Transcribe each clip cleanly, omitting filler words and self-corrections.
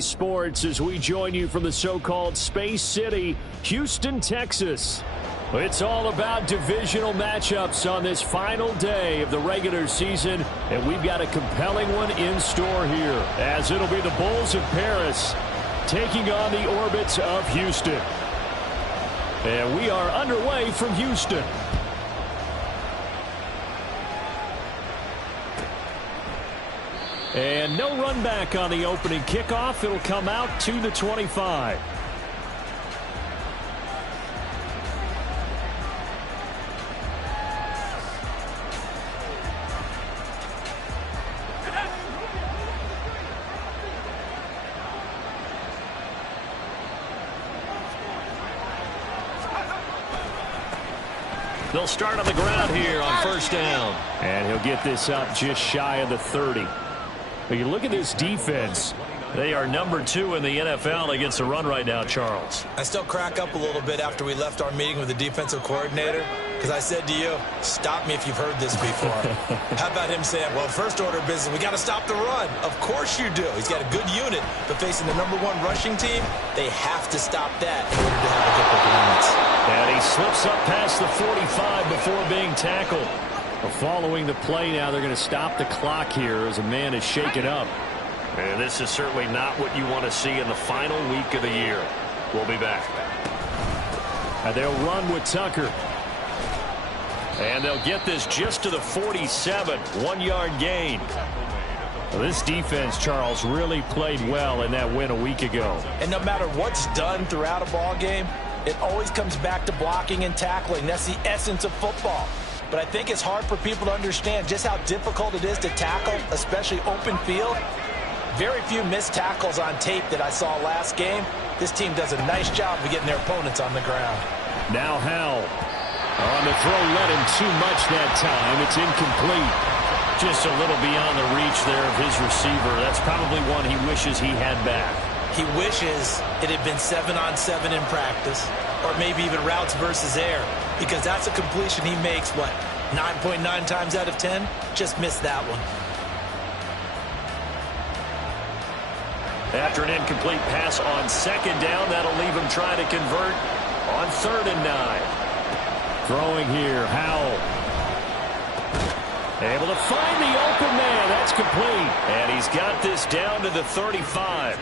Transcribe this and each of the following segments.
Sports as we join you from the so-called Space City, Houston, Texas. It's all about divisional matchups on this final day of the regular season, and we've got a compelling one in store here, as it'll be the Bulls of Paris taking on the Orbits of Houston. And we are underway from Houston. And no run back on the opening kickoff. It'll come out to the 25. They'll start on the ground here on first down. And he'll get this up just shy of the 30. But you look at this defense. They are number 2 in the NFL against the run right now, Charles. I still crack up a little bit after we left our meeting with the defensive coordinator, because I said to you, stop me if you've heard this before. How about him saying, well, first order of business, we got to stop the run. Of course you do. He's got a good unit, but facing the number 1 rushing team, they have to stop that in order to have a good performance. And he slips up past the 45 before being tackled. Following the play now, they're going to stop the clock here as a man is shaken up. And this is certainly not what you want to see in the final week of the year. We'll be back. And they'll run with Tucker. And they'll get this just to the 47, 1-yard gain. Well, this defense, Charles, really played well in that win a week ago. And no matter what's done throughout a ball game, it always comes back to blocking and tackling. That's the essence of football. But I think it's hard for people to understand just how difficult it is to tackle, especially open field. Very few missed tackles on tape that I saw last game. This team does a nice job of getting their opponents on the ground. Now Howell. On the throw, led him too much that time. It's incomplete. Just a little beyond the reach there of his receiver. That's probably one he wishes he had back. He wishes it had been 7-on-7 in practice, or maybe even routes versus air, because that's a completion he makes, what, 9.9 times out of 10? Just missed that one. After an incomplete pass on second down, that'll leave him trying to convert on 3rd and 9. Throwing here, Howell. Able to find the open man. That's complete. And he's got this down to the 35.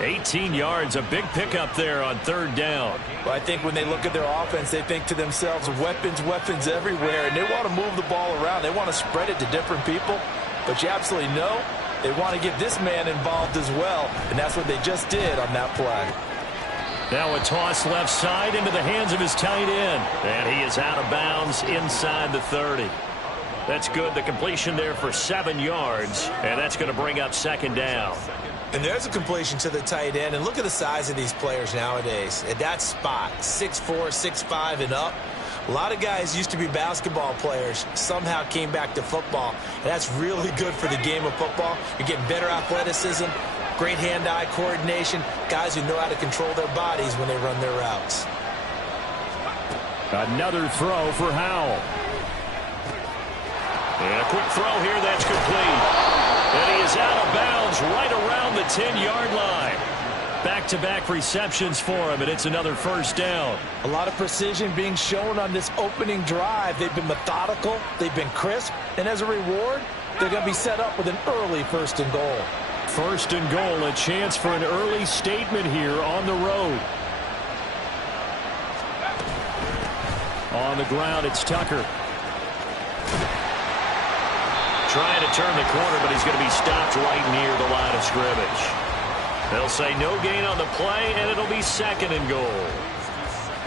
18 yards, a big pickup there on 3rd down. Well, I think when they look at their offense, they think to themselves, weapons, weapons everywhere, and they want to move the ball around. They want to spread it to different people, but you absolutely know they want to get this man involved as well, and that's what they just did on that play. Now a toss left side into the hands of his tight end, and he is out of bounds inside the 30. That's good. The completion there for 7 yards, and that's going to bring up 2nd down. And there's a completion to the tight end. And look at the size of these players nowadays. At that spot, 6'4", 6'5", and up. A lot of guys used to be basketball players, somehow came back to football. And that's really good for the game of football. You're getting better athleticism, great hand-eye coordination, guys who know how to control their bodies when they run their routes. Another throw for Howell. And a quick throw here, that's complete. And he is out of bounds right around the 10-yard line. Back-to-back receptions for him, and it's another 1st down. A lot of precision being shown on this opening drive. They've been methodical, they've been crisp, and as a reward, they're going to be set up with an early 1st and goal. 1st and goal, a chance for an early statement here on the road. On the ground, it's Tucker. Trying to turn the corner, but he's going to be stopped right near the line of scrimmage. They'll say no gain on the play, and it'll be 2nd and goal.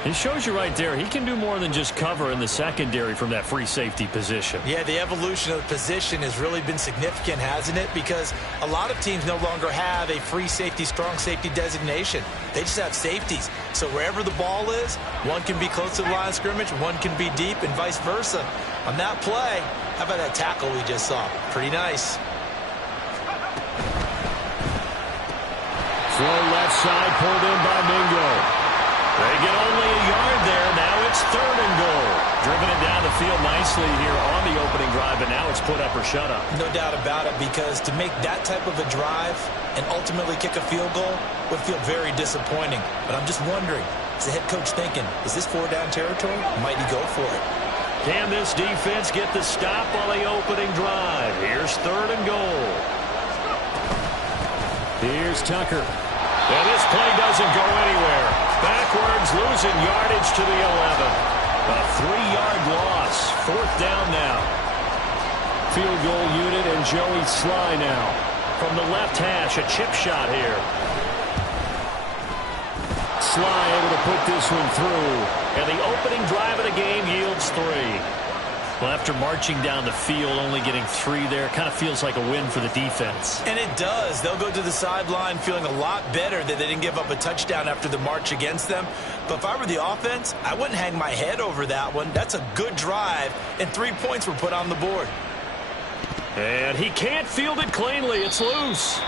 It shows you right there, he can do more than just cover in the secondary from that free safety position. Yeah, the evolution of the position has really been significant, hasn't it? Because a lot of teams no longer have a free safety, strong safety designation. They just have safeties. So wherever the ball is, one can be close to the line of scrimmage, one can be deep, and vice versa. On that play, how about that tackle we just saw? Pretty nice. Throw left side, pulled in by Mingo. They get only a yard there. Now It's 3rd and goal. Driven it down the field nicely here on the opening drive, and now it's put up or shut up. No doubt about it, because to make that type of a drive and ultimately kick a field goal would feel very disappointing. But I'm just wondering, is the head coach thinking, is this 4-down territory? Might he go for it? Can this defense get the stop on the opening drive? Here's 3rd and goal. Here's Tucker. And this play doesn't go anywhere. Backwards, losing yardage to the 11. A 3-yard loss. 4th down now. Field goal unit and Joey Sly now. From the left hash, a chip shot here. Sly able to put this one through. And the opening drive of the game yields 3. Well, after marching down the field, only getting 3 there, kind of feels like a win for the defense. And it does. They'll go to the sideline feeling a lot better that they didn't give up a touchdown after the march against them. But if I were the offense, I wouldn't hang my head over that one. That's a good drive, and 3 points were put on the board. And he can't field it cleanly. It's loose.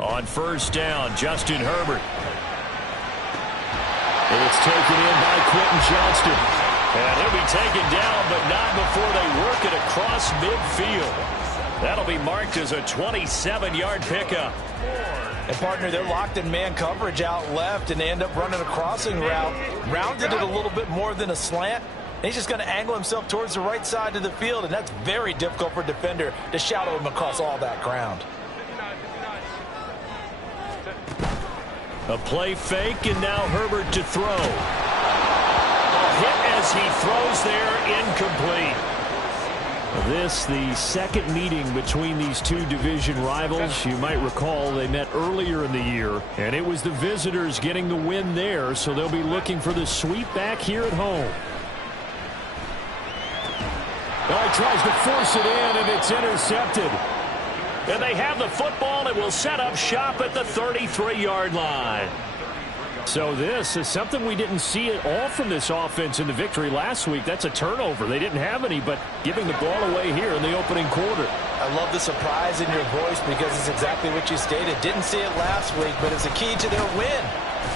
On 1st down, Justin Herbert. It's taken in by Quentin Johnston. And he'll be taken down, but not before they work it across midfield. That'll be marked as a 27-yard pickup. And, partner, they're locked in man coverage out left, and they end up running a crossing route. Rounded it a little bit more than a slant. And he's just going to angle himself towards the right side of the field, and that's very difficult for a defender to shadow him across all that ground. A play fake, and now Herbert to throw. A hit as he throws there, incomplete. This, the second meeting between these two division rivals. You might recall they met earlier in the year, and it was the visitors getting the win there, so they'll be looking for the sweep back here at home. Oh, he tries to force it in, and it's intercepted. And they have the football and will set up shop at the 33-yard line. So this is something we didn't see at all from this offense in the victory last week. That's a turnover. They didn't have any, but giving the ball away here in the opening quarter. I love the surprise in your voice because it's exactly what you stated. Didn't see it last week, but it's a key to their win.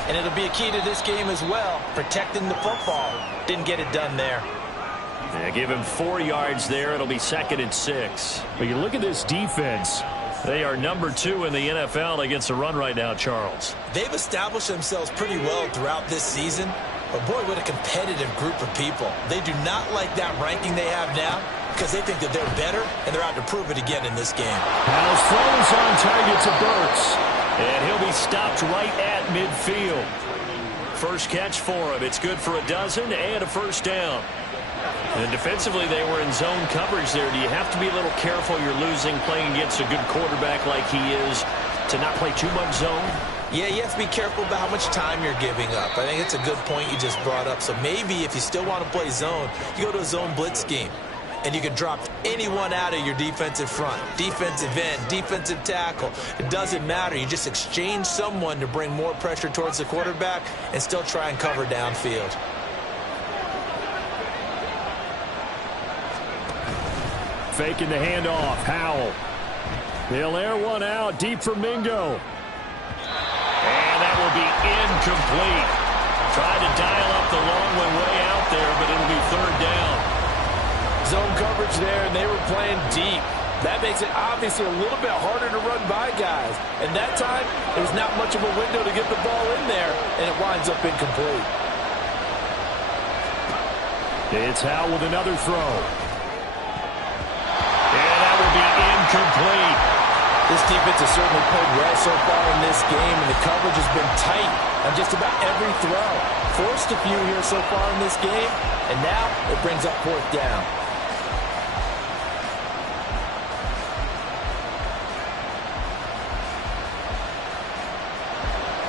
And it'll be a key to this game as well, protecting the football. Didn't get it done there. Yeah, give him 4 yards there. It'll be 2nd and 6. But you look at this defense. They are number 2 in the NFL against the run right now, Charles. They've established themselves pretty well throughout this season. But, boy, what a competitive group of people. They do not like that ranking they have now because they think that they're better, and they're out to prove it again in this game. Miles throws on target to Burks. And he'll be stopped right at midfield. First catch for him. It's good for a dozen and a 1st down. And defensively, they were in zone coverage there. Do you have to be a little careful? You're losing, playing against a good quarterback like he is, to not play too much zone? Yeah, you have to be careful about how much time you're giving up. I think it's a good point you just brought up. So maybe if you still want to play zone, you go to a zone blitz scheme. And you can drop anyone out of your defensive front. Defensive end, defensive tackle. It doesn't matter. You just exchange someone to bring more pressure towards the quarterback and still try and cover downfield. Faking the handoff. Howell. He'll air one out deep for Mingo. And that will be incomplete. Tried to dial up the long way out there, but it'll be 3rd down. Zone coverage there, and they were playing deep. That makes it obviously a little bit harder to run by guys. And that time, there's not much of a window to get the ball in there, and it winds up incomplete. It's Howell with another throw. And that will be incomplete. This defense has certainly played well so far in this game, and the coverage has been tight on just about every throw. Forced a few here so far in this game, and now it brings up 4th down.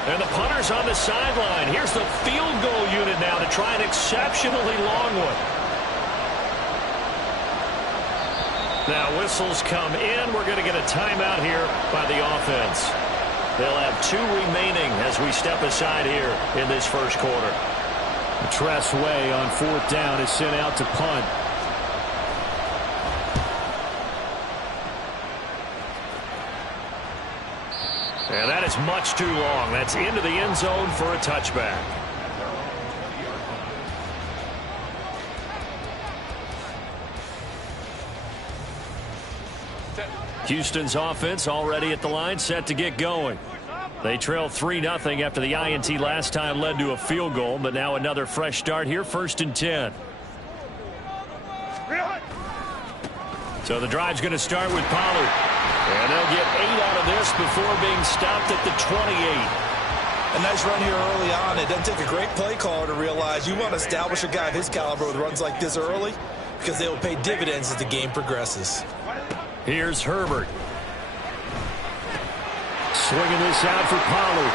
And the punter's on the sideline. Here's the field goal unit now to try an exceptionally long one. Now whistles come in. We're going to get a timeout here by the offense. They'll have 2 remaining as we step aside here in this first quarter. Tress Way on 4th down is sent out to punt. And that is much too long. That's into the end zone for a touchback. Houston's offense already at the line, set to get going. They trail 3-0 after the INT last time led to a field goal, but now another fresh start here, 1st and 10. So the drive's going to start with Pollard. And they'll get 8 out of this before being stopped at the 28. A nice run here early on. It doesn't take a great play caller to realize you want to establish a guy of his caliber with runs like this early because they will pay dividends as the game progresses. Here's Herbert. Swinging this out for Pollard.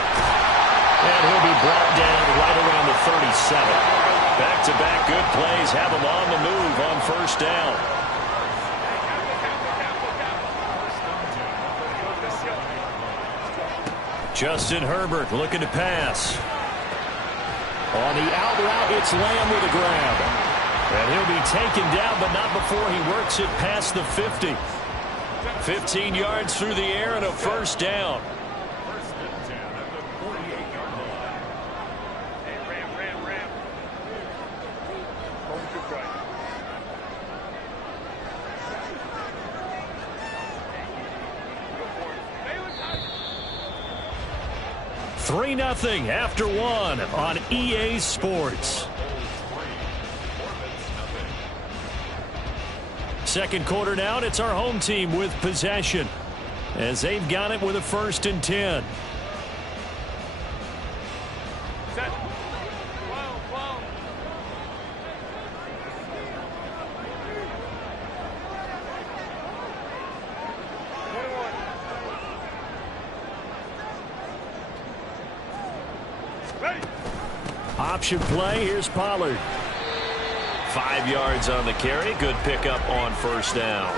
And he'll be brought down right around the 37. Back-to-back good plays have him on the move on 1st down. Justin Herbert looking to pass. On the out route, it's Lamb with a grab. And he'll be taken down, but not before he works it past the 50. 15 yards through the air and a 1st down. 3-0 after 1 on EA Sports. Second quarter now, and it's our home team with possession as they've got it with a 1st and 10. Option play, here's Pollard. 5 yards on the carry. Good pickup on 1st down.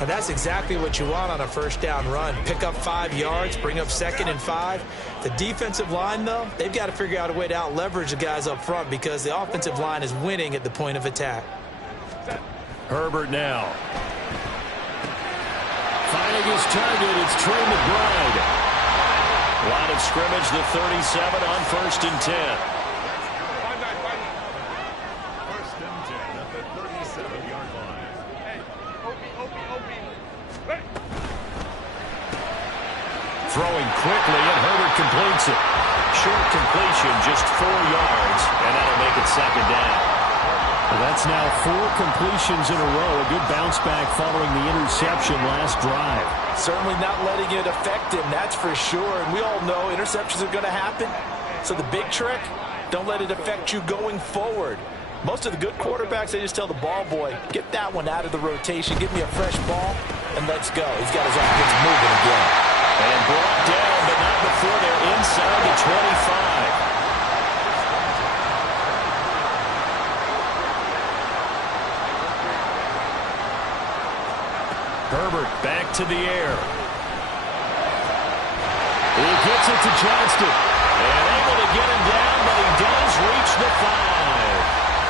And that's exactly what you want on a 1st down run. Pick up 5 yards, bring up 2nd and 5. The defensive line, though, they've got to figure out a way to out-leverage the guys up front because the offensive line is winning at the point of attack. Herbert now. Finding his target, it's Trey McBride. Line of scrimmage, the 37 on 1st and 10. Throwing quickly, and Herbert completes it. Short completion, just 4 yards, and that'll make it 2nd down. Well, that's now 4 completions in a row. A good bounce back following the interception last drive. Certainly not letting it affect him, that's for sure. And we all know interceptions are going to happen. So the big trick, don't let it affect you going forward. Most of the good quarterbacks, they just tell the ball boy, get that one out of the rotation, give me a fresh ball, and let's go. He's got his offense moving again. And brought down, but not before they're inside the 25. Herbert back to the air. He gets it to Johnston. And able to get him down, but he does reach the 5.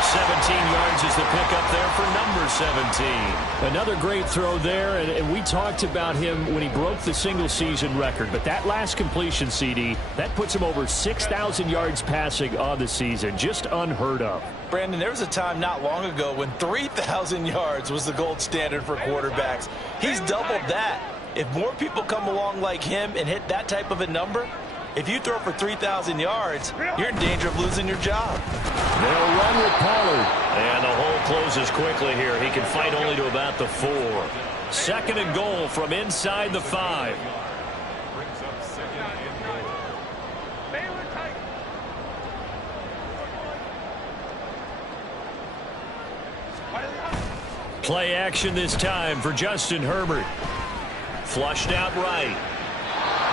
17 yards is the pickup there for number 17. Another great throw there, and we talked about him when he broke the single-season record. But that last completion, CD, that puts him over 6,000 yards passing on the season. Just unheard of. Brandon, there was a time not long ago when 3,000 yards was the gold standard for quarterbacks. He's doubled that. If more people come along like him and hit that type of a number, if you throw for 3,000 yards, you're in danger of losing your job. They'll run with Pollard. And the hole closes quickly here. He can fight only to about the 4. 2nd and goal from inside the 5. Play action this time for Justin Herbert. Flushed out right.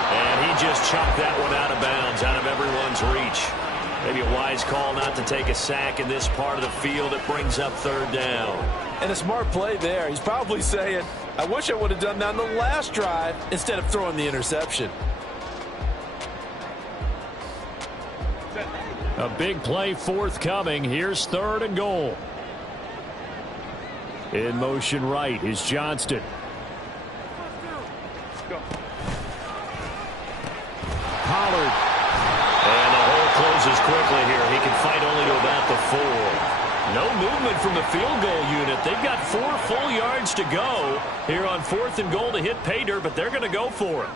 And he just chucked that one out of bounds, out of everyone's reach. Maybe a wise call not to take a sack in this part of the field. It brings up third down. And a smart play there. He's probably saying, I wish I would have done that on the last drive instead of throwing the interception. A big play forthcoming. Here's third and goal. In motion right is Johnston. Pollard. And the hole closes quickly here. He can fight only to about the 4. No movement from the field goal unit. They've got 4 full yards to go here on 4th and goal to hit pay dirt, but they're going to go for it.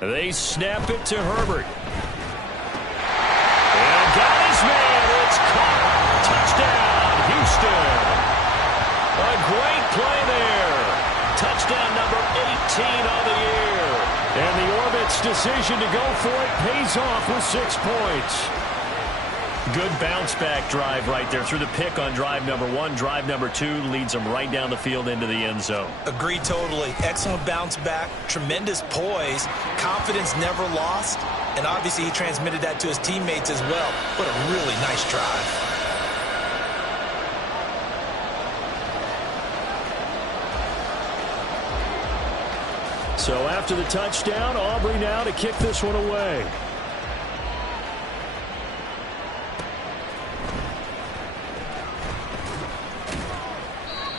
They snap it to Herbert. And got his man. It's caught. Touchdown, Houston. A great play there. Touchdown number 18 on the year. And the Orbit's decision to go for it pays off with 6 points. Good bounce-back drive right there through the pick on drive number 1. Drive number 2 leads them right down the field into the end zone. Agree totally. Excellent bounce back, tremendous poise, confidence never lost, and obviously he transmitted that to his teammates as well. What a really nice drive. So after the touchdown, Aubrey now to kick this one away.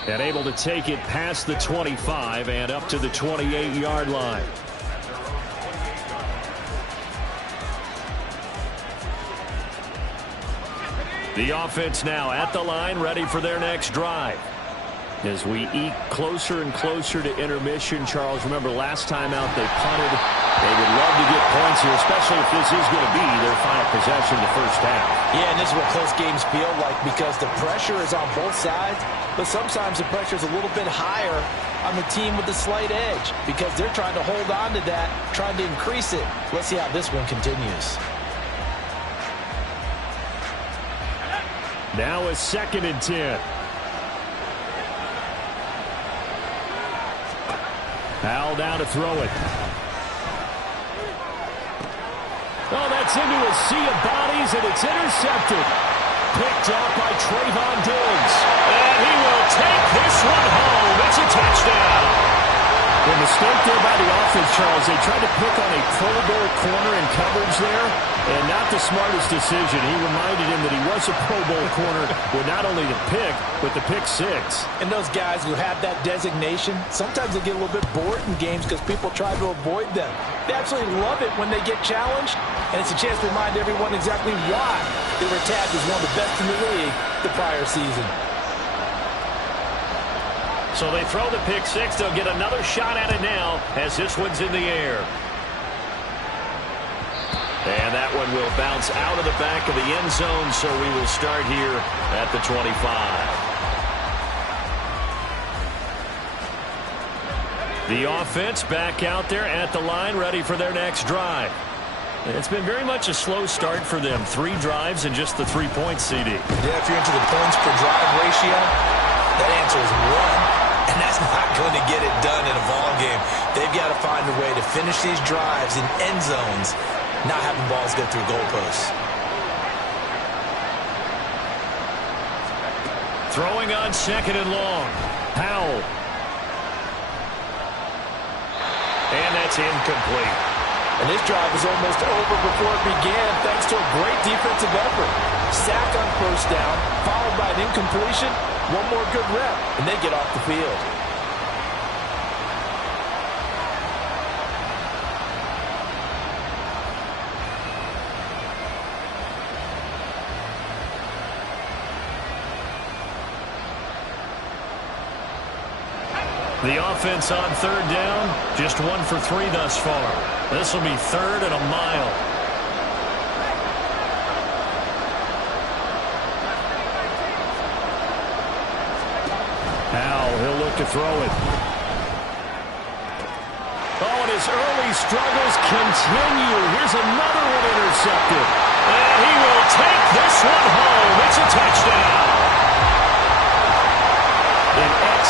And able to take it past the 25 and up to the 28-yard line. The offense now at the line, ready for their next drive. As we eke closer and closer to intermission, Charles, remember last time out they punted. They would love to get points here, especially if this is going to be their final possession of the first half. Yeah, and this is what close games feel like because the pressure is on both sides, but sometimes the pressure is a little bit higher on the team with the slight edge because they're trying to hold on to that, trying to increase it. Let's see how this one continues. Now a 2nd and 10. Howell down to throw it. Oh, that's into a sea of bodies, and it's intercepted. Picked up by Trayvon Diggs. And he will take this one home. It's a touchdown. The mistake there by the offense, Charles, they tried to pick on a Pro Bowl corner in coverage there, and not the smartest decision. He reminded him that he was a Pro Bowl corner with not only the pick, but the pick 6. And those guys who have that designation, sometimes they get a little bit bored in games because people try to avoid them. They absolutely love it when they get challenged, and it's a chance to remind everyone exactly why they were tagged as one of the best in the league the prior season. So they throw the pick 6. They'll get another shot at it now as this one's in the air. And that one will bounce out of the back of the end zone, so we will start here at the 25. The offense back out there at the line, ready for their next drive. It's been very much a slow start for them. 3 drives and just the 3 points, CD. Yeah, if you're into the points per drive ratio, that answer is 1. And that's not going to get it done in a ball game. They've got to find a way to finish these drives in end zones, not having balls go through goalposts. Throwing on 2nd and long. Howell. And that's incomplete. And this drive was almost over before it began thanks to a great defensive effort. Sack on first down, followed by an incompletion. One more good rep, and they get off the field. The offense on 3rd down, just 1 for 3 thus far. This will be 3rd and a mile. Howell, he'll look to throw it. Oh, and his early struggles continue. Here's another one intercepted. And he will take this one home. It's a touchdown.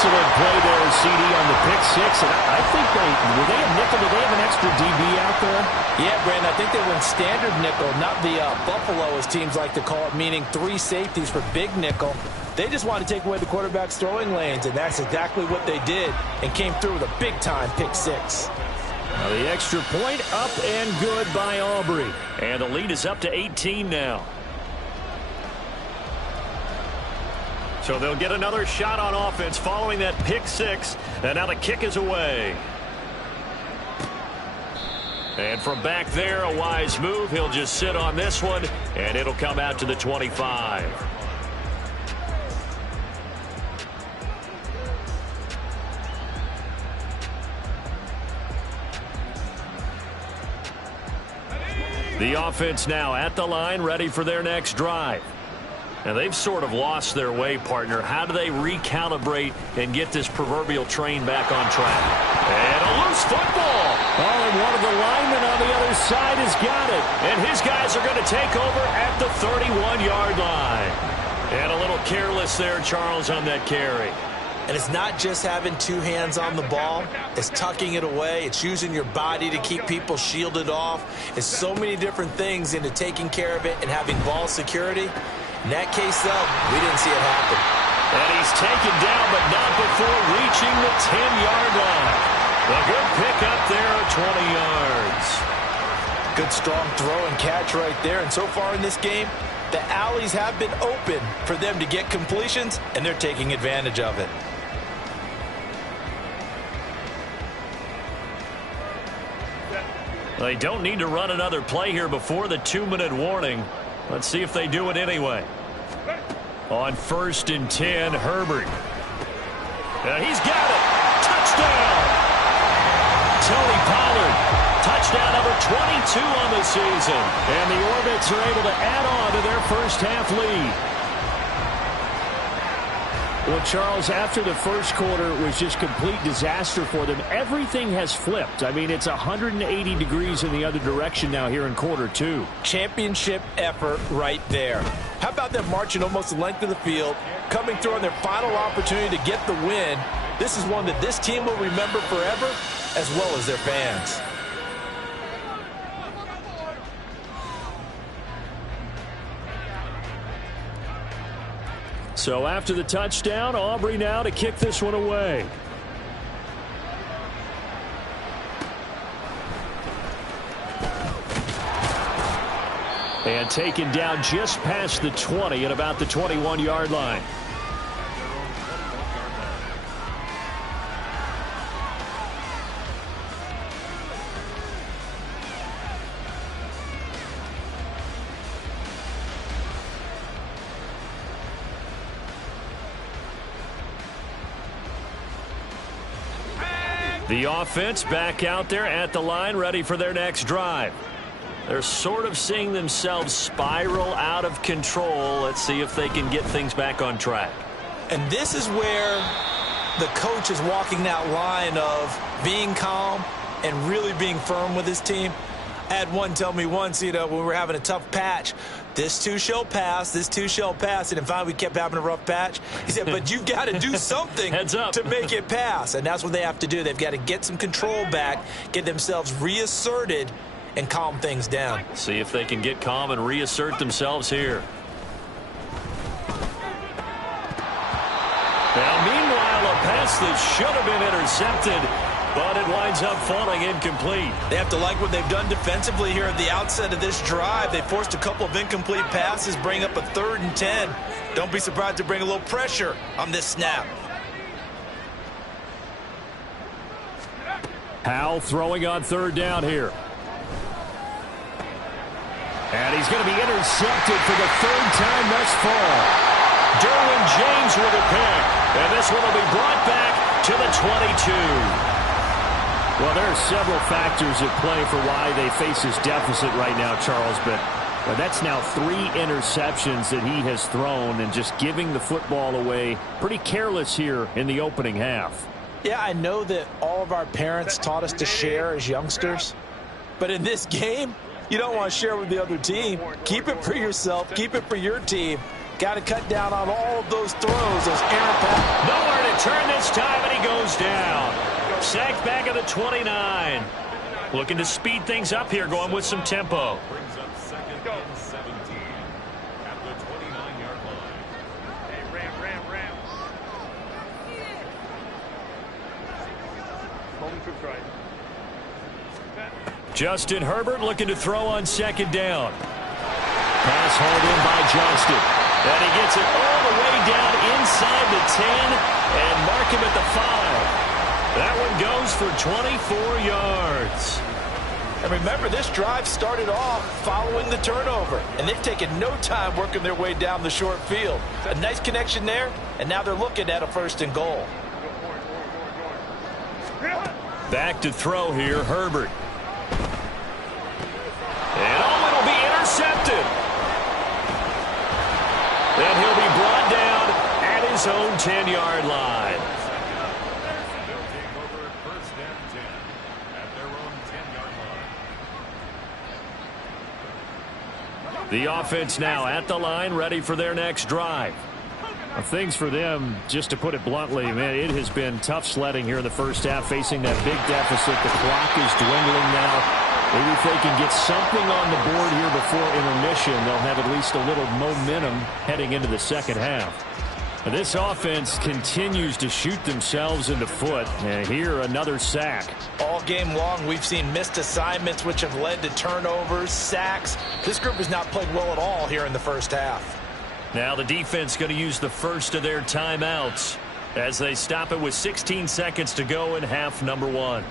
Excellent play there, CD, on the pick six. And I think were they a nickel? Did they have an extra DB out there? Yeah, Brandon, I think they went standard nickel, not the Buffalo, as teams like to call it, meaning 3 safeties for big nickel. They just wanted to take away the quarterback's throwing lanes, and that's exactly what they did, and came through with a big-time pick six. Now the extra point up and good by Aubrey. And the lead is up to 18 now. So they'll get another shot on offense following that pick six. And now the kick is away. And from back there, a wise move. He'll just sit on this one, and it'll come out to the 25. The offense now at the line, ready for their next drive. Now, they've sort of lost their way, partner. How do they recalibrate and get this proverbial train back on track? And a loose football. Oh, and one of the linemen on the other side has got it. And his guys are going to take over at the 31-yard line. And a little careless there, Charles, on that carry. And it's not just having 2 hands on the ball. It's tucking it away. It's using your body to keep people shielded off. It's so many different things into taking care of it and having ball security. In that case, though, we didn't see it happen. And he's taken down, but not before reaching the 10-yard line. A good pick up there, 20 yards. Good strong throw and catch right there. And so far in this game, the alleys have been open for them to get completions, and they're taking advantage of it. They don't need to run another play here before the 2-minute warning. Let's see if they do it anyway. On 1st and 10, Herbert. He's got it. Touchdown. Tony Pollard. Touchdown number 22 on the season. And the Orbits are able to add on to their first half lead. Well, Charles, after the first quarter was just complete disaster for them, everything has flipped. I mean, it's 180 degrees in the other direction now here in quarter 2. Championship effort right there. How about them marching almost the length of the field, coming through on their final opportunity to get the win? This is one that this team will remember forever, as well as their fans. So after the touchdown, Aubrey now to kick this one away. And taken down just past the 20 at about the 21-yard line. The offense back out there at the line, ready for their next drive. They're sort of seeing themselves spiral out of control. Let's see if they can get things back on track. And this is where the coach is walking that line of being calm and really being firm with his team. I had one tell me once, when we were having a tough patch, this too shall pass, this too shall pass. And finally, we kept having a rough patch. He said, but you've got to do something to make it pass. And that's what they have to do. They've got to get some control back, get themselves reasserted, and calm things down. See if they can get calm and reassert themselves here. Now, meanwhile, a pass that should have been intercepted, but it winds up falling incomplete. They have to like what they've done defensively here at the outset of this drive. They forced a couple of incomplete passes, bring up a 3rd and 10. Don't be surprised to bring a little pressure on this snap. Howell throwing on 3rd down here. And he's going to be intercepted for the 3rd time thus far. Derwin James with a pick. And this one will be brought back to the 22. Well, there are several factors at play for why they face this deficit right now, Charles, but that's now 3 interceptions that he has thrown and just giving the football away. Pretty careless here in the opening half. Yeah, I know that all of our parents taught us to share as youngsters, but in this game, you don't want to share with the other team. Keep it for yourself. Keep it for your team. Got to cut down on all of those throws, those errant passes. Nowhere to turn this time, and he goes down. Sacked back at the 29. Looking to speed things up here, going with some tempo. Brings up second and 17 at the 29-yard line. Hey, ram. Home to try. Justin Herbert looking to throw on second down. Pass hauled in by Johnston. And he gets it all the way down inside the 10 and mark him at the 5. That one goes for 24 yards. And remember, this drive started off following the turnover, and they've taken no time working their way down the short field. A nice connection there, and now they're looking at a 1st and goal. Back to throw here, Herbert. And it'll be intercepted. And he'll be brought down at his own 10-yard line. They'll take over 1st and 10 at their own 10-yard line. The offense now at the line, ready for their next drive. Things for them, just to put it bluntly, man, it has been tough sledding here in the first half, facing that big deficit. The clock is dwindling now. Maybe if they can get something on the board here before intermission, they'll have at least a little momentum heading into the second half. This offense continues to shoot themselves in the foot. And here, another sack. All game long, we've seen missed assignments, which have led to turnovers, sacks. This group has not played well at all here in the first half. Now the defense going to use the first of their timeouts as they stop it with 16 seconds to go in half number 1.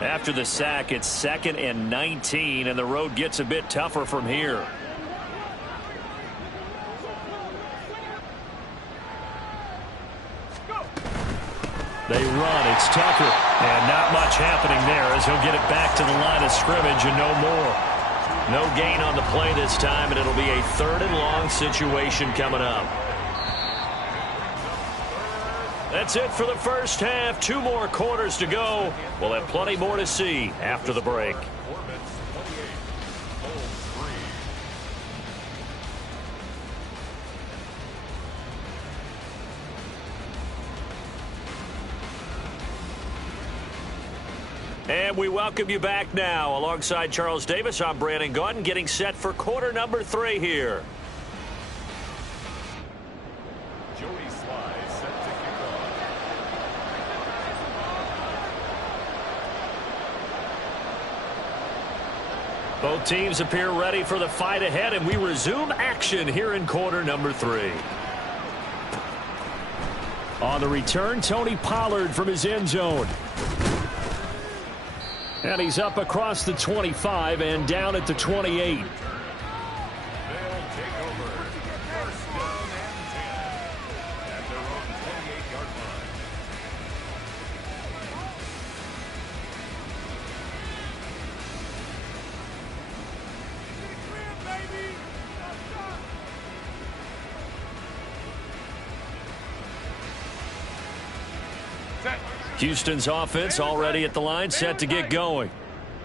After the sack, it's 2nd and 19, and the road gets a bit tougher from here. They run. It's Tucker. And not much happening there as he'll get it back to the line of scrimmage and no more. No gain on the play this time, and it'll be a 3rd and long situation coming up. That's it for the first half. 2 more quarters to go. We'll have plenty more to see after the break. And we welcome you back now. Alongside Charles Davis, I'm Brandon Gaudin, getting set for quarter number 3 here. Both teams appear ready for the fight ahead, and we resume action here in quarter number 3. On the return, Tony Pollard from his end zone. And he's up across the 25 and down at the 28. Houston's offense already at the line, set to get going.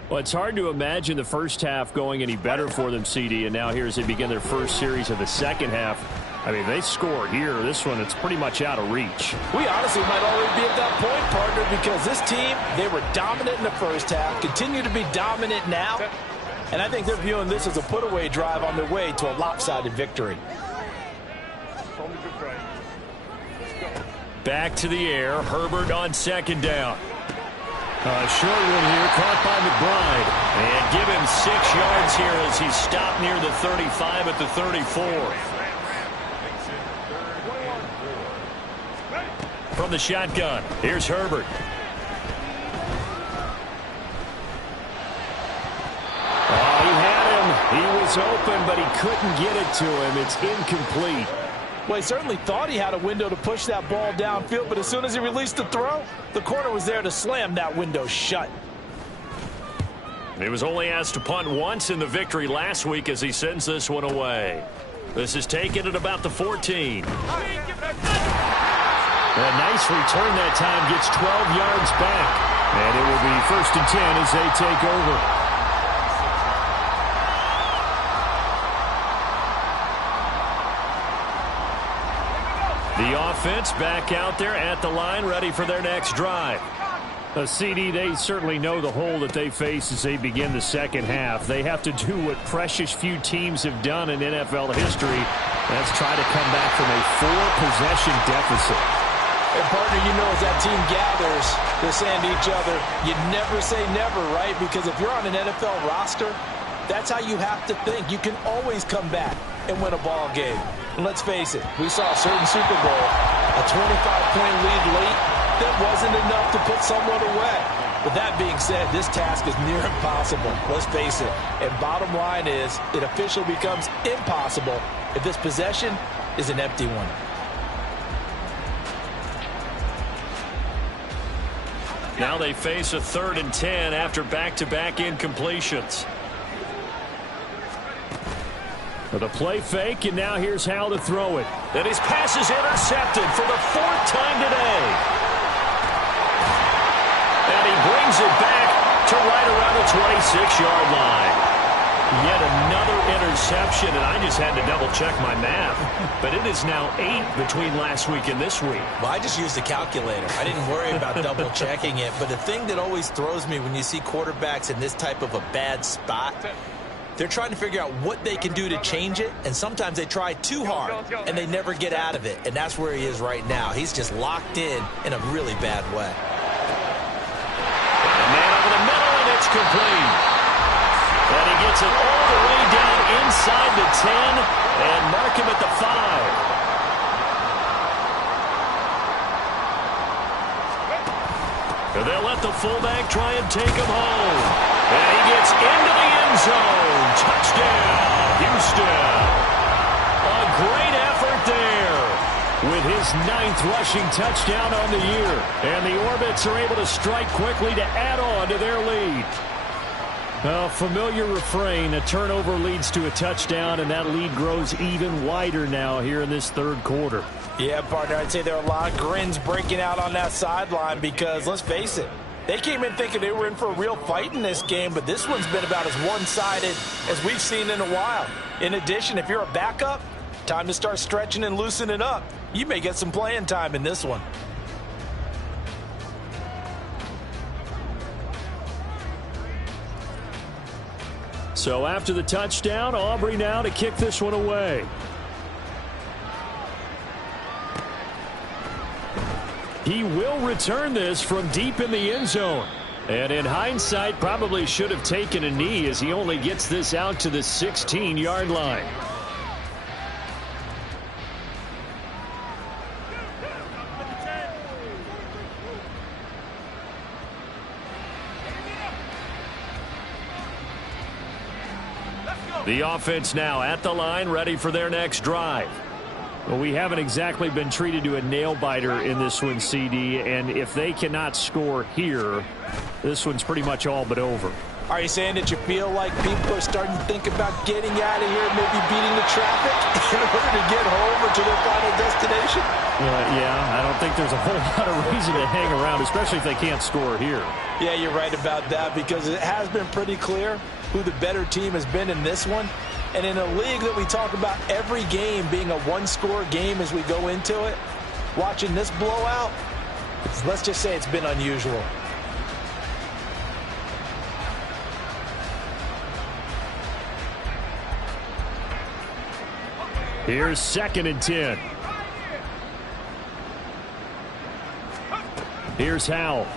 Well, it's hard to imagine the first half going any better for them, CD, and now here as they begin their first series of the second half. I mean, they score here. This one, it's pretty much out of reach. We honestly might already be at that point, partner, because this team, they were dominant in the first half, continue to be dominant now, and I think they're viewing this as a put-away drive on their way to a lopsided victory. Back to the air. Herbert on second down. A short one here, caught by McBride. And give him 6 yards here as he's stopped near the 35 at the 34. From the shotgun, here's Herbert. Oh, he had him. He was open, but he couldn't get it to him. It's incomplete. Well, he certainly thought he had a window to push that ball downfield, but as soon as he released the throw, the corner was there to slam that window shut. He was only asked to punt once in the victory last week as he sends this one away. This is taken at about the 14. A nice return that time, gets 12 yards back. And it will be 1st and 10 as they take over. The offense back out there at the line, ready for their next drive. A CD, they certainly know the hole that they face as they begin the second half. They have to do what precious few teams have done in NFL history. That's try to come back from a 4-possession deficit. And partner, you know, as that team gathers, they're saying to each other, you never say never, right? Because if you're on an NFL roster, that's how you have to think. You can always come back and win a ball game. And let's face it, we saw a certain Super Bowl, a 25-point lead late, that wasn't enough to put someone away. But that being said, this task is near impossible. Let's face it. And bottom line is, it officially becomes impossible if this possession is an empty one. Now they face a 3rd and 10 after back-to-back incompletions. With a play fake, and now here's how to throw it. And his pass is intercepted for the 4th time today. And he brings it back to right around the 26-yard line. Yet another interception, and I just had to double-check my math. But it is now 8 between last week and this week. Well, I just used the calculator. I didn't worry about double-checking it. But the thing that always throws me when you see quarterbacks in this type of a bad spot, they're trying to figure out what they can do to change it, and sometimes they try too hard, and they never get out of it. And that's where he is right now. He's just locked in a really bad way. And a man over the middle, and it's complete. And he gets it all the way down inside the 10 and mark him at the 5. And they'll let the fullback try and take him home. And he gets into the end zone. Touchdown, Houston. A great effort there with his 9th rushing touchdown on the year. And the Orbits are able to strike quickly to add on to their lead. A familiar refrain, a turnover leads to a touchdown, and that lead grows even wider now here in this 3rd quarter. Yeah, partner, I'd say there are a lot of grins breaking out on that sideline because, let's face it, they came in thinking they were in for a real fight in this game, but this one's been about as one-sided as we've seen in a while. In addition, if you're a backup, time to start stretching and loosening up. You may get some playing time in this one. So after the touchdown, Aubrey now to kick this one away. He will return this from deep in the end zone. And in hindsight, probably should have taken a knee as he only gets this out to the 16-yard line. The offense now at the line, ready for their next drive. Well, we haven't exactly been treated to a nail-biter in this one, CD, and if they cannot score here, this one's pretty much all but over. Are you saying that you feel like people are starting to think about getting out of here, maybe beating the traffic in order to get home or to their final destination? Yeah, I don't think there's a whole lot of reason to hang around, especially if they can't score here. Yeah, you're right about that because it has been pretty clear who the better team has been in this one. And in a league that we talk about every game being a one-score game as we go into it, watching this blowout, let's just say it's been unusual. Here's 2nd and 10. Here's Howell.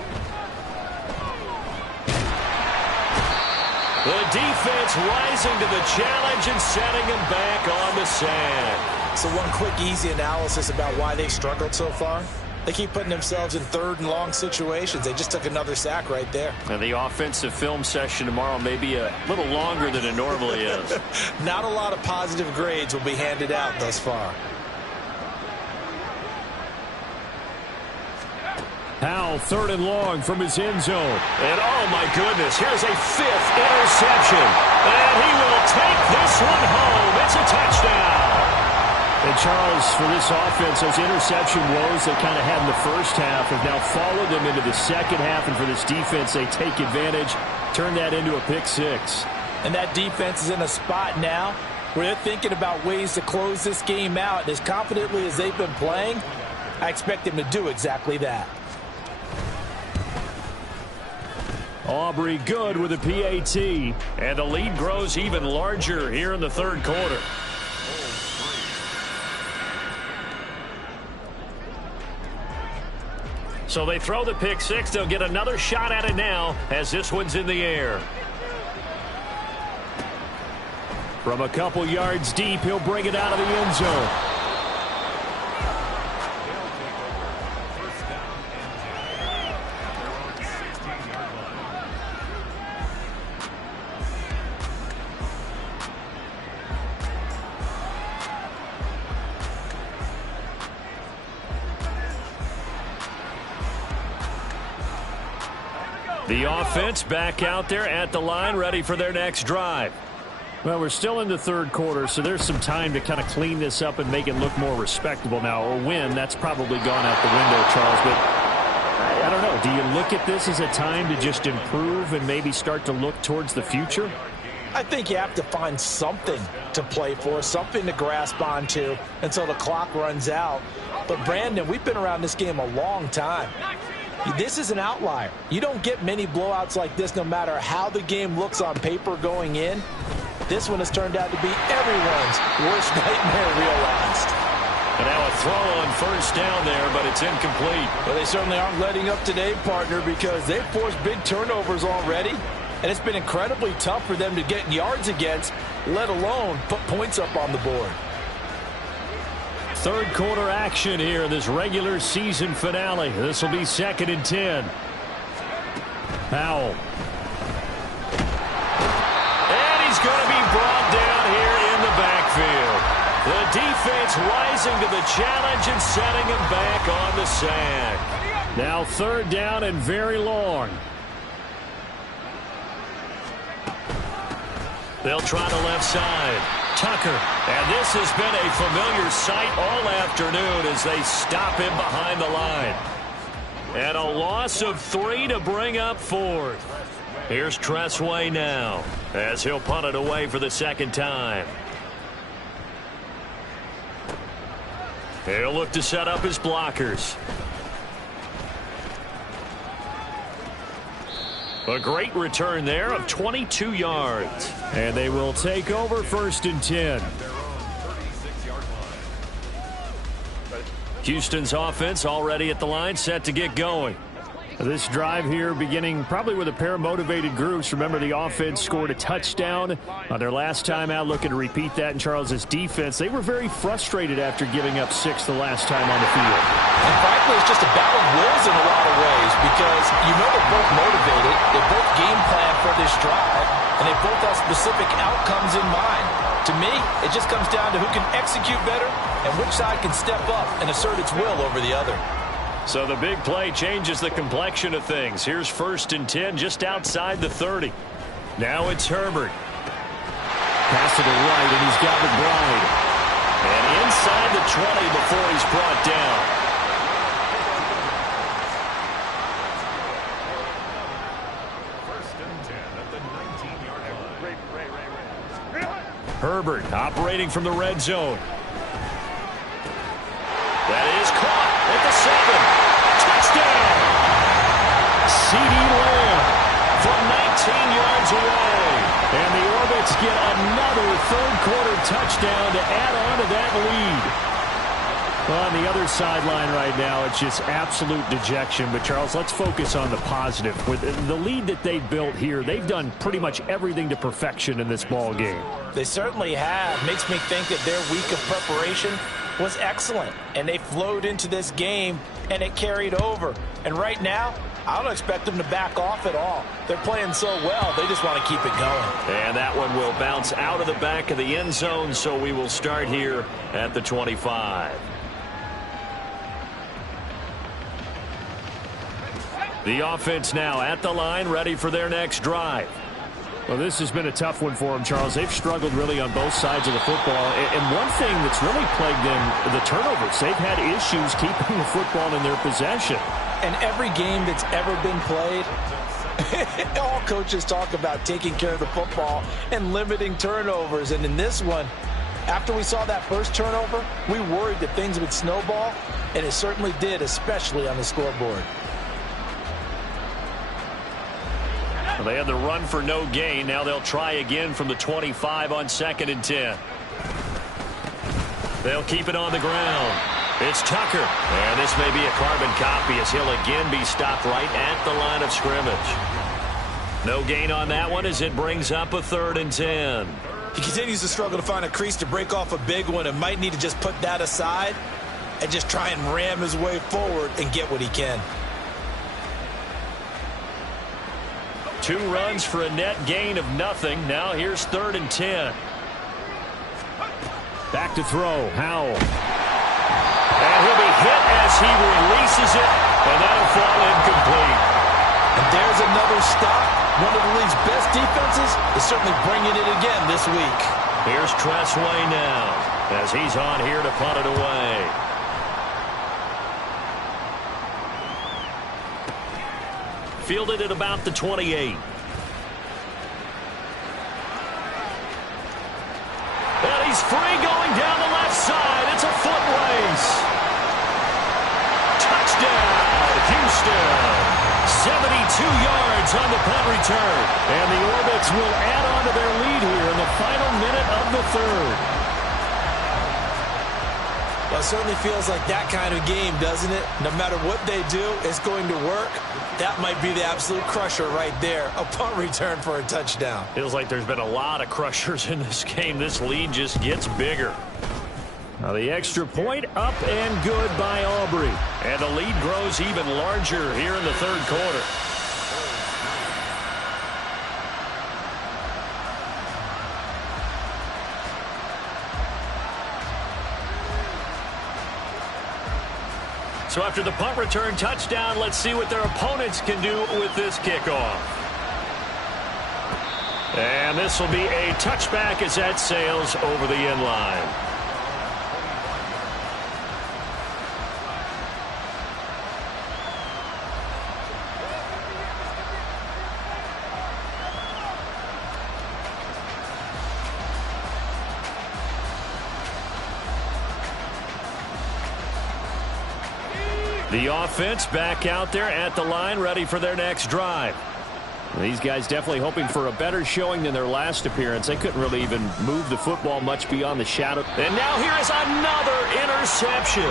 The defense rising to the challenge and setting him back on the sand. So one quick, easy analysis about why they struggled so far. They keep putting themselves in 3rd and long situations. They just took another sack right there. And the offensive film session tomorrow may be a little longer than it normally is. Not a lot of positive grades will be handed out thus far. Howell, 3rd and long from his end zone. And oh my goodness, here's a 5th interception. And he will take this one home. It's a touchdown. And Charles, for this offense, those interception woes they kind of had in the first half have now followed them into the second half. And for this defense, they take advantage, turn that into a pick six. And that defense is in a spot now where they're thinking about ways to close this game out. And as confidently as they've been playing, I expect them to do exactly that. Aubrey good with a PAT. And the lead grows even larger here in the third quarter. So they throw the pick six. They'll get another shot at it now as this one's in the air. From a couple yards deep, he'll bring it out of the end zone. The offense back out there at the line, ready for their next drive. Well, we're still in the third quarter, so there's some time to kind of clean this up and make it look more respectable now. A win, that's probably gone out the window, Charles. But I don't know. Do you look at this as a time to just improve and maybe start to look towards the future? I think you have to find something to play for, something to grasp onto until the clock runs out. But, Brandon, we've been around this game a long time. This is an outlier. You don't get many blowouts like this no matter how the game looks on paper going in. This one has turned out to be everyone's worst nightmare realized. And now a throw on first down there, but it's incomplete. Well, they certainly aren't letting up today, partner, because they've forced big turnovers already. And it's been incredibly tough for them to get yards against, let alone put points up on the board. Third quarter action here in this regular season finale. This will be 2nd and 10. Powell. And he's going to be brought down here in the backfield. The defense rising to the challenge and setting him back on the sack. Now 3rd down and very long. They'll try the left side. Tucker. And this has been a familiar sight all afternoon as they stop him behind the line. And a loss of 3 to bring up 4th. Here's Tressway now as he'll punt it away for the second time. He'll look to set up his blockers. A great return there of 22 yards. And they will take over 1st and 10. Houston's offense already at the line, set to get going. This drive here beginning probably with a pair of motivated groups. Remember, the offense scored a touchdown on their last time out, looking to repeat that in Charles's defense. They were very frustrated after giving up 6 the last time on the field. And frankly, it's just a battle of wills in a lot of ways because you know they're both motivated, they both game plan for this drive, and they both have specific outcomes in mind. To me, it just comes down to who can execute better and which side can step up and assert its will over the other. So the big play changes the complexion of things. Here's 1st and 10 just outside the 30. Now it's Herbert. Pass to the right, and he's got McBride. And inside the 20 before he's brought down. First and 10 at the 19-yard line. Herbert operating from the red zone. That is caught at the 7. Touchdown! CeeDee Lamb from 19 yards away. And the Orbits get another third-quarter touchdown to add on to that lead. Well, on the other sideline right now, it's just absolute dejection. But, Charles, let's focus on the positive. With the lead that they built here, they've done pretty much everything to perfection in this ball game. They certainly have. Makes me think that their week of preparation was excellent, and they flowed into this game, and it carried over. And right now, I don't expect them to back off at all. They're playing so well, they just want to keep it going. And that one will bounce out of the back of the end zone, so we will start here at the 25. The offense now at the line, ready for their next drive. Well, this has been a tough one for them, Charles. They've struggled really on both sides of the football. And one thing that's really plagued them, the turnovers. They've had issues keeping the football in their possession. And every game that's ever been played, all coaches talk about taking care of the football and limiting turnovers. And in this one, after we saw that first turnover, we worried that things would snowball, and it certainly did, especially on the scoreboard. Well, they had the run for no gain. Now they'll try again from the 25 on 2nd and 10. They'll keep it on the ground. It's Tucker. And this may be a carbon copy as he'll again be stopped right at the line of scrimmage. No gain on that one as it brings up a 3rd and 10. He continues to struggle to find a crease to break off a big one and might need to just put that aside and just try and ram his way forward and get what he can. 2 runs for a net gain of nothing. Now here's 3rd and 10. Back to throw. Howell. And he'll be hit as he releases it, and that'll fall incomplete. And there's another stop. One of the league's best defenses is certainly bringing it again this week. Here's Tressway now as he's on here to punt it away. Fielded at about the 28. And he's free going down the left side. It's a foot race. Touchdown, Houston. 72 yards on the punt return. And the Orbits will add on to their lead here in the final minute of the 3rd. Well, it certainly feels like that kind of game, doesn't it? No matter what they do, it's going to work. That might be the absolute crusher right there. A punt return for a touchdown. Feels like there's been a lot of crushers in this game. This lead just gets bigger. Now the extra point up and good by Aubrey. And the lead grows even larger here in the 3rd quarter. So after the punt return touchdown, let's see what their opponents can do with this kickoff. And this will be a touchback as that sails over the end line. The offense back out there at the line, ready for their next drive. These guys definitely hoping for a better showing than their last appearance. They couldn't really even move the football much beyond the shadow. And now here is another interception.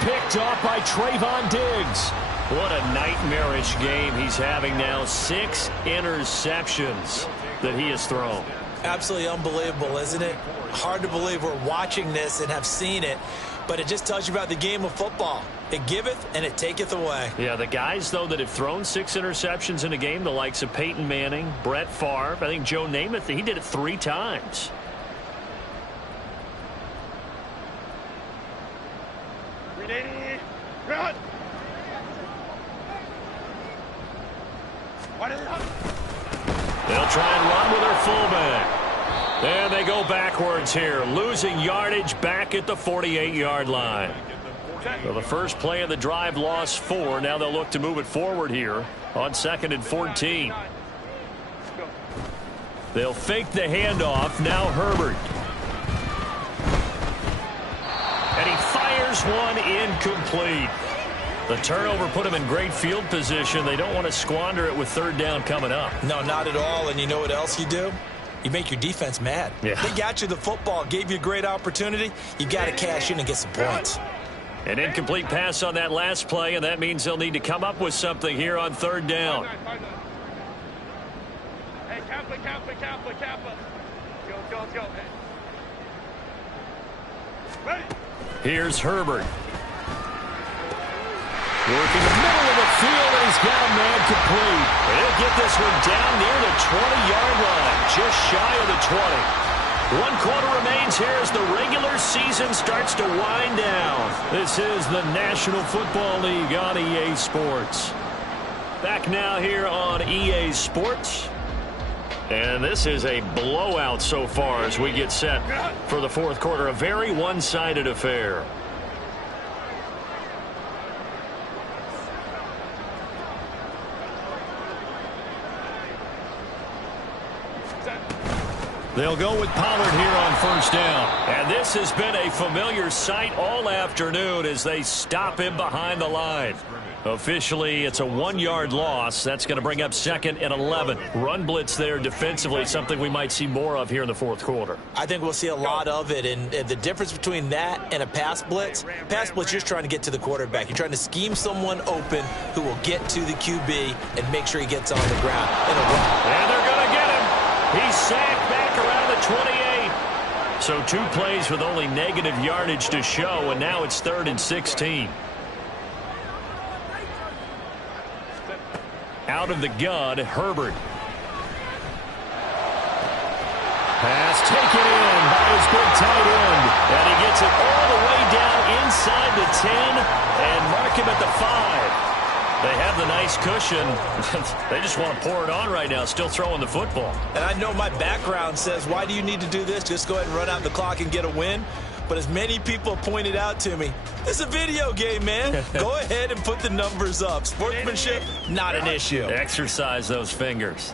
Picked off by Trayvon Diggs. What a nightmarish game he's having now. 6 interceptions that he has thrown. Absolutely unbelievable, isn't it? Hard to believe we're watching this and have seen it, but it just tells you about the game of football. It giveth and it taketh away. Yeah, the guys, though, that have thrown 6 interceptions in a game, the likes of Peyton Manning, Brett Favre, I think Joe Namath, he did it 3 times. Run! They'll try and run with their fullback. And they go backwards here, losing yardage back at the 48-yard line. So the first play of the drive lost 4. Now they'll look to move it forward here on 2nd and 14. They'll fake the handoff. Now Herbert. And he fires one incomplete. The turnover put him in great field position. They don't want to squander it with 3rd down coming up. No, not at all. And you know what else you do? You make your defense mad. Yeah. They got you the football, gave you a great opportunity. You got to cash in and get some points. An incomplete pass on that last play, and that means they'll need to come up with something here on 3rd down. Hey, Kappa. Go. Ready. Here's Herbert. Working the middle of the field, and he's got a man complete. And he'll get this one down near the 20-yard line, just shy of the 20. 1 quarter remains here as the regular season starts to wind down. This is the National Football League on EA Sports. Back now here on EA Sports. And this is a blowout so far as we get set for the fourth quarter. A very one-sided affair. They'll go with Pollard here on first down. And this has been a familiar sight all afternoon as they stop him behind the line. Officially, it's a 1-yard loss. That's going to bring up 2nd and 11. Run blitz there defensively, something we might see more of here in the fourth quarter. I think we'll see a lot of it, and the difference between that and a pass blitz, you're just trying to get to the quarterback. You're trying to scheme someone open who will get to the QB and make sure he gets on the ground. And they're going to get him. He's sacked back around the 28. So 2 plays with only negative yardage to show, and now it's 3rd and 16. Out of the gun, Herbert. Pass taken in by his big tight end. And he gets it all the way down inside the 10 and mark him at the 5. They have the nice cushion. They just want to pour it on right now, still throwing the football. And I know my background says, why do you need to do this? Just go ahead and run out the clock and get a win. But as many people pointed out to me, it's a video game, man. Go ahead and put the numbers up. Sportsmanship, not an issue. Exercise those fingers.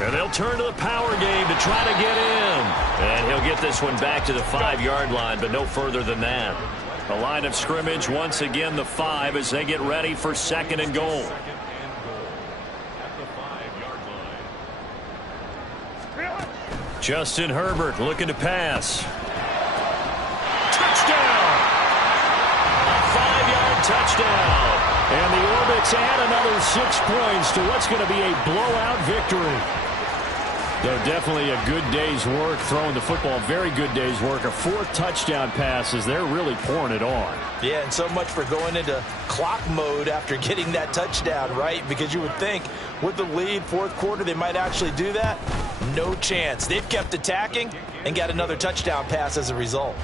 And they'll turn to the power game to try to get in. And he'll get this one back to the 5-yard line, but no further than that. The line of scrimmage, once again, the 5 as they get ready for 2nd and goal. Justin Herbert looking to pass. Touchdown! A 5-yard touchdown. And the Orbits add another 6 points to what's going to be a blowout victory. Though definitely a good day's work throwing the football. Very good day's work. A 4th touchdown pass as they're really pouring it on. Yeah, and so much for going into clock mode after getting that touchdown, right? Because you would think with the lead, fourth quarter, they might actually do that. No chance. They've kept attacking and got another touchdown pass as a result.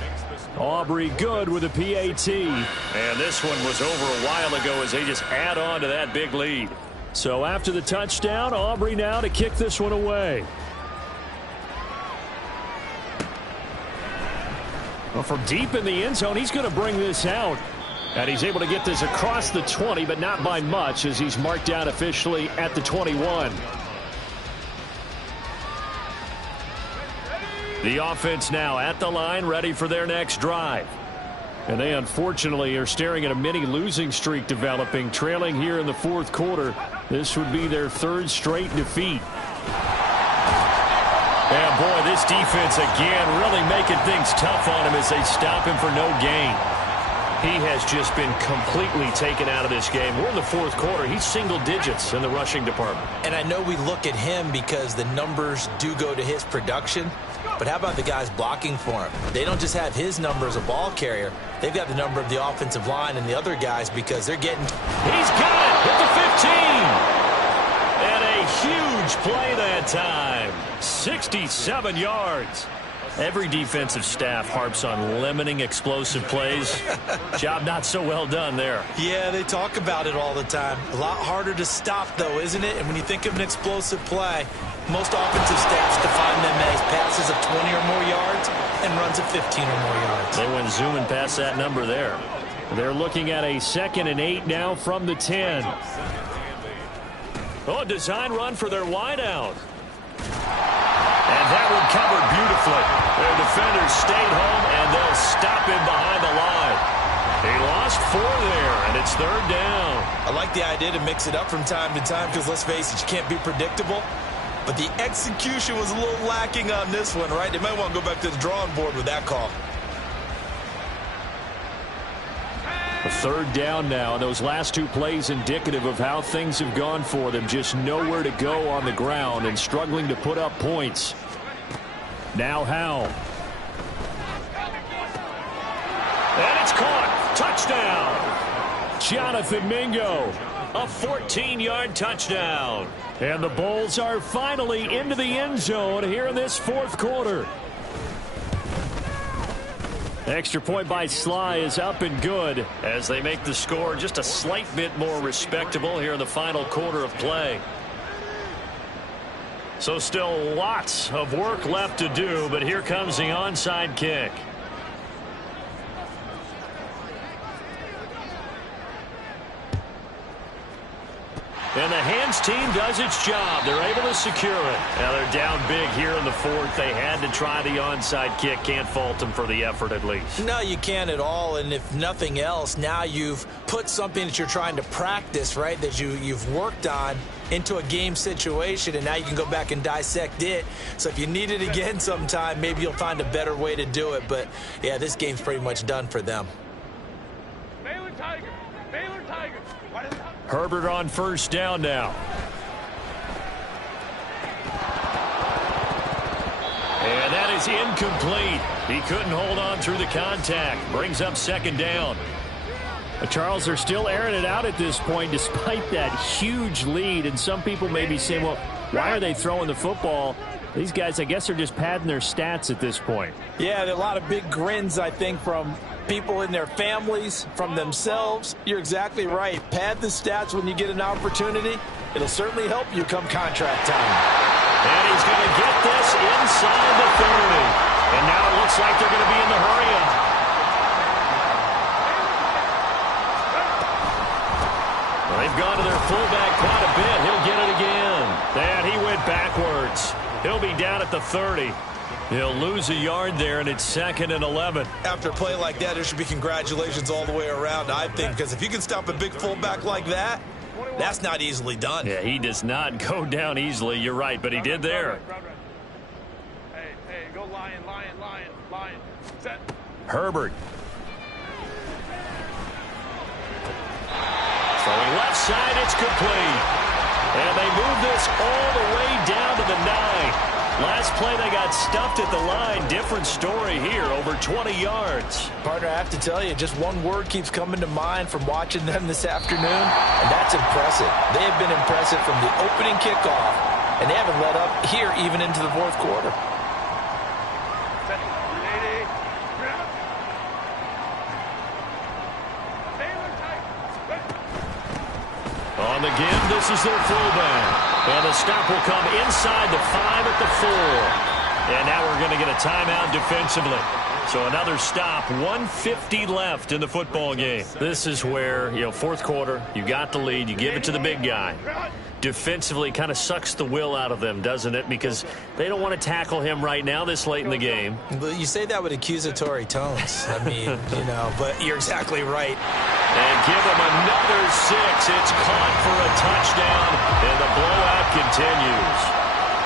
Aubrey good with a PAT. And this one was over a while ago as they just add on to that big lead. So after the touchdown, Aubrey now to kick this one away. Well, from deep in the end zone, he's going to bring this out. And he's able to get this across the 20, but not by much as he's marked down officially at the 21. The offense now at the line, ready for their next drive. And they unfortunately are staring at a mini losing streak developing, trailing here in the fourth quarter. This would be their 3rd straight defeat. And boy, this defense again really making things tough on him as they stop him for no gain. He has just been completely taken out of this game. We're in the fourth quarter. He's single digits in the rushing department. And I know we look at him because the numbers do go to his production. But how about the guys blocking for him? They don't just have his number as a ball carrier. They've got the number of the offensive line and the other guys because they're getting... He's got it at the 15. And a huge play that time. 67 yards. Every defensive staff harps on limiting explosive plays. Job not so well done there. Yeah, they talk about it all the time. A lot harder to stop, though, isn't it? And when you think of an explosive play, most offensive staffs define them as passes of 20 or more yards and runs of 15 or more yards. They went zooming past that number there. They're looking at a 2nd and 8 now from the 10. Oh, design run for their wideout. And that one covered beautifully. Their defenders stayed home, and they'll stop him behind the line. He lost 4 there, and it's 3rd down. I like the idea to mix it up from time to time because, let's face it, you can't be predictable. But the execution was a little lacking on this one, right? They might want to go back to the drawing board with that call. A 3rd down now, and those last 2 plays indicative of how things have gone for them. Just nowhere to go on the ground and struggling to put up points. Now Howell. And it's caught. Touchdown. Jonathan Mingo. A 14-yard touchdown. And the Bulls are finally into the end zone here in this fourth quarter. Extra point by Sly is up and good as they make the score just a slight bit more respectable here in the final quarter of play. So still lots of work left to do, but here comes the onside kick. And the hands team does its job. They're able to secure it. Now they're down big here in the fourth. They had to try the onside kick. Can't fault them for the effort at least. No, you can't at all. And if nothing else, now you've put something that you're trying to practice, right, that you've worked on into a game situation, and now you can go back and dissect it. So if you need it again sometime, maybe you'll find a better way to do it. But, yeah, this game's pretty much done for them. Baylor Tigers. Baylor Tigers. Herbert on first down now. And that is incomplete. He couldn't hold on through the contact. Brings up second down. Charles, they're still airing it out at this point despite that huge lead. And some people may be saying, well, why are they throwing the football? These guys, I guess, are just padding their stats at this point. Yeah, there are a lot of big grins, I think, from people in their families, from themselves. You're exactly right. Pad the stats when you get an opportunity. It'll certainly help you come contract time. And he's going to get this inside the 30. And now it looks like they're going to be in the hurry-up. They've gone to their fullback quite a bit. He'll get it again. And he went backwards. He'll be down at the 30. He'll lose a yard there, and it's 2nd and 11. After a play like that, there should be congratulations all the way around, I think, because if you can stop a big fullback like that, that's not easily done. Yeah, he does not go down easily. You're right, but he did there. Hey, go Lion. Set. Herbert. Throwing left side, it's complete. And they move this all the way down to the 9. Last play, they got stuffed at the line. Different story here, over 20 yards. Partner, I have to tell you, just one word keeps coming to mind from watching them this afternoon, and that's impressive. They have been impressive from the opening kickoff, and they haven't let up here even into the fourth quarter. On the give, this is their fullback. And the stop will come inside the 5 at the 4. And now we're going to get a timeout defensively. So another stop, 1:50 left in the football game. This is where, fourth quarter, you got the lead, you give it to the big guy. Defensively kind of sucks the will out of them, doesn't it? Because they don't want to tackle him right now this late in the game. But you say that with accusatory tones. I mean, but you're exactly right. And give him another 6. It's caught for a touchdown, and the blowout continues.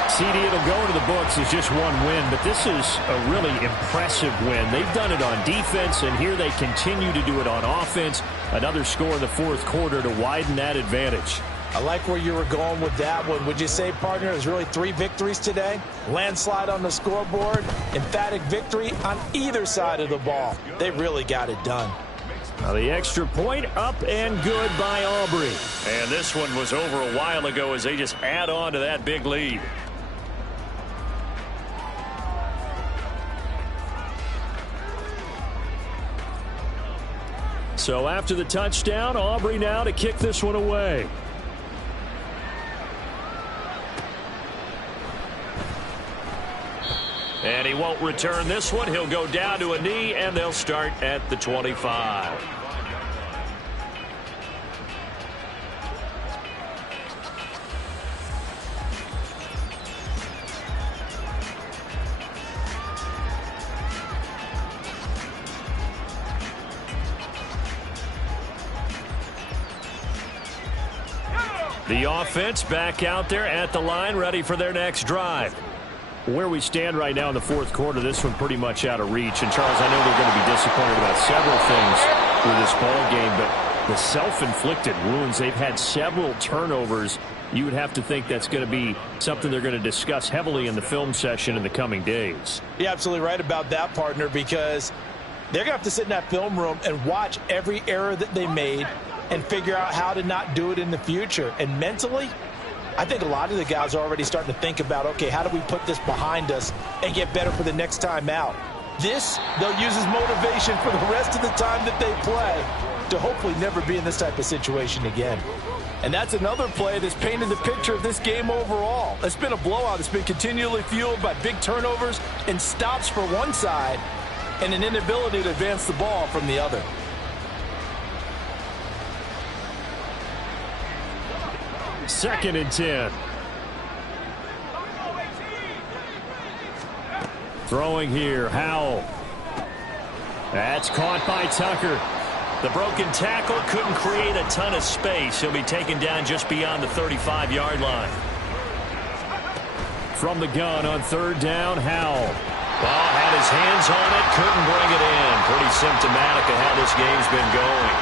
CD, it'll go into the books as just one win, but this is a really impressive win. They've done it on defense, and here they continue to do it on offense. Another score in the fourth quarter to widen that advantage. I like where you were going with that one. Would you say, partner, there's really 3 victories today? Landslide on the scoreboard, emphatic victory on either side of the ball. They really got it done. Now the extra point up and good by Aubrey. And this one was over a while ago as they just add on to that big lead. So after the touchdown, Aubrey now to kick this one away. And he won't return this one. He'll go down to a knee, and they'll start at the 25. The offense back out there at the line, ready for their next drive. Where we stand right now in the fourth quarter, this one pretty much out of reach. And, Charles, I know they're going to be disappointed about several things with this ball game, but the self-inflicted wounds, they've had several turnovers. You would have to think that's going to be something they're going to discuss heavily in the film session in the coming days. You're absolutely right about that, partner, because they're going to have to sit in that film room and watch every error that they made and figure out how to not do it in the future. And mentally, I think a lot of the guys are already starting to think about, okay, how do we put this behind us and get better for the next time out? This, they'll use as motivation for the rest of the time that they play to hopefully never be in this type of situation again. And that's another play that's painted the picture of this game overall. It's been a blowout. It's been continually fueled by big turnovers and stops for one side and an inability to advance the ball from the other. Second and 10. Throwing here, Howell. That's caught by Tucker. The broken tackle couldn't create a ton of space. He'll be taken down just beyond the 35-yard line. From the gun on third down, Howell. Ball had his hands on it, couldn't bring it in. Pretty symptomatic of how this game's been going.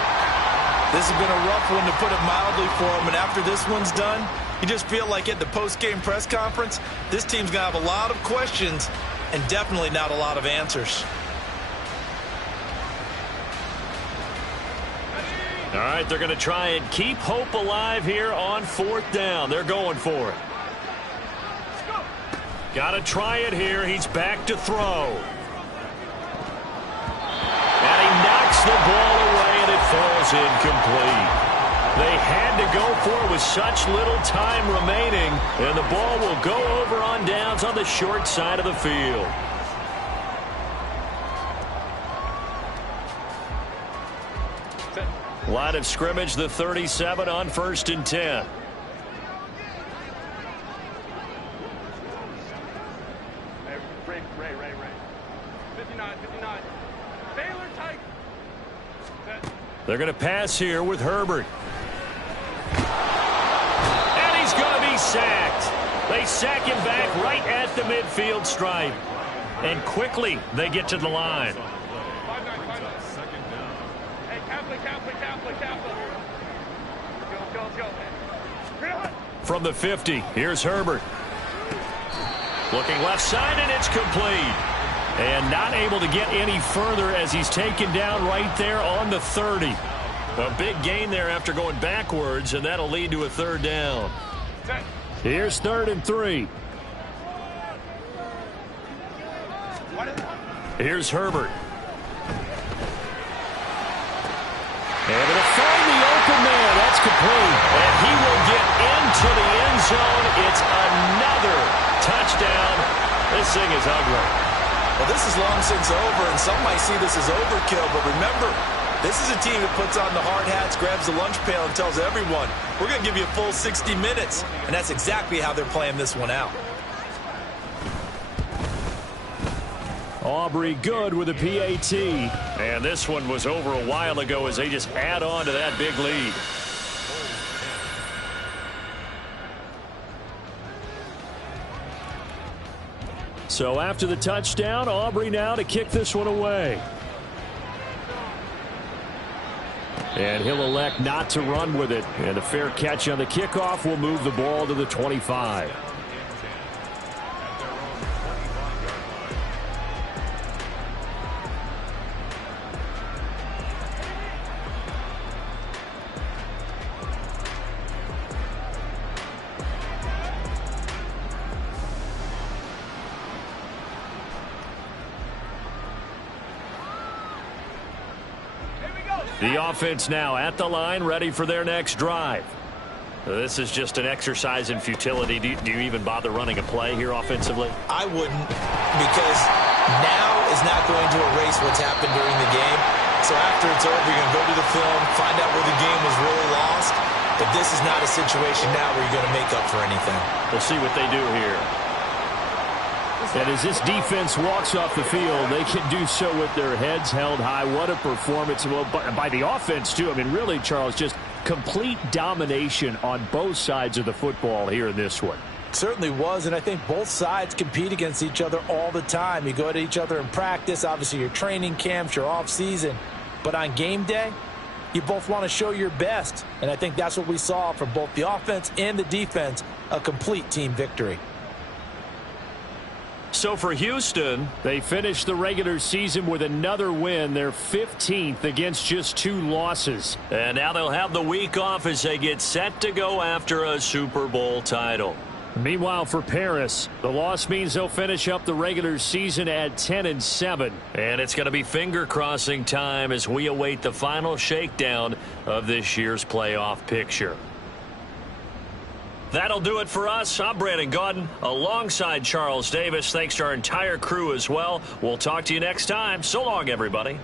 This has been a rough one, to put it mildly, for him. And after this one's done, you just feel like at the post-game press conference, this team's going to have a lot of questions and definitely not a lot of answers. All right, they're going to try and keep hope alive here on fourth down. They're going for it. Got to try it here. He's back to throw. And he knocks the ball away, and it falls incomplete. They had to go for it with such little time remaining, and the ball will go over on downs on the short side of the field. Line of scrimmage, the 37 on 1st and 10. Ray. 59. Baylor tight. They're going to pass here with Herbert. And he's going to be sacked. They sack him back right at the midfield stripe. And quickly they get to the line. From the 50, here's Herbert. Looking left side, and it's complete. And not able to get any further as he's taken down right there on the 30. A big gain there after going backwards, and that'll lead to a third down. Here's 3rd and 3. Here's Herbert. And it'll find the open man. That's complete. And he will get into the end zone. It's another touchdown. This thing is ugly. Well, this is long since over, and some might see this as overkill. But remember, this is a team that puts on the hard hats, grabs the lunch pail, and tells everyone, we're going to give you a full 60 minutes. And that's exactly how they're playing this one out. Aubrey good with a PAT. And this one was over a while ago as they just add on to that big lead. So after the touchdown, Aubrey now to kick this one away. And he'll elect not to run with it. And a fair catch on the kickoff will move the ball to the 25. The offense now at the line, ready for their next drive. This is just an exercise in futility. Do you even bother running a play here offensively? I wouldn't, because now is not going to erase what's happened during the game. So after it's over, you're going to go to the film, find out where the game was really lost. But this is not a situation now where you're going to make up for anything. We'll see what they do here. And as this defense walks off the field, they can do so with their heads held high. What a performance. Well, by the offense, too. I mean, really, Charles, just complete domination on both sides of the football here in this one. Certainly was, and I think both sides compete against each other all the time. You go at each other in practice, obviously your training camps, your off-season. But on game day, you both want to show your best. And I think that's what we saw from both the offense and the defense, a complete team victory. So for Houston, they finished the regular season with another win. They're 15th against just 2 losses. And now they'll have the week off as they get set to go after a Super Bowl title. Meanwhile, for Paris, the loss means they'll finish up the regular season at 10-7. And it's going to be finger-crossing time as we await the final shakedown of this year's playoff picture. That'll do it for us. I'm Brandon Gaudin alongside Charles Davis. Thanks to our entire crew as well. We'll talk to you next time. So long, everybody.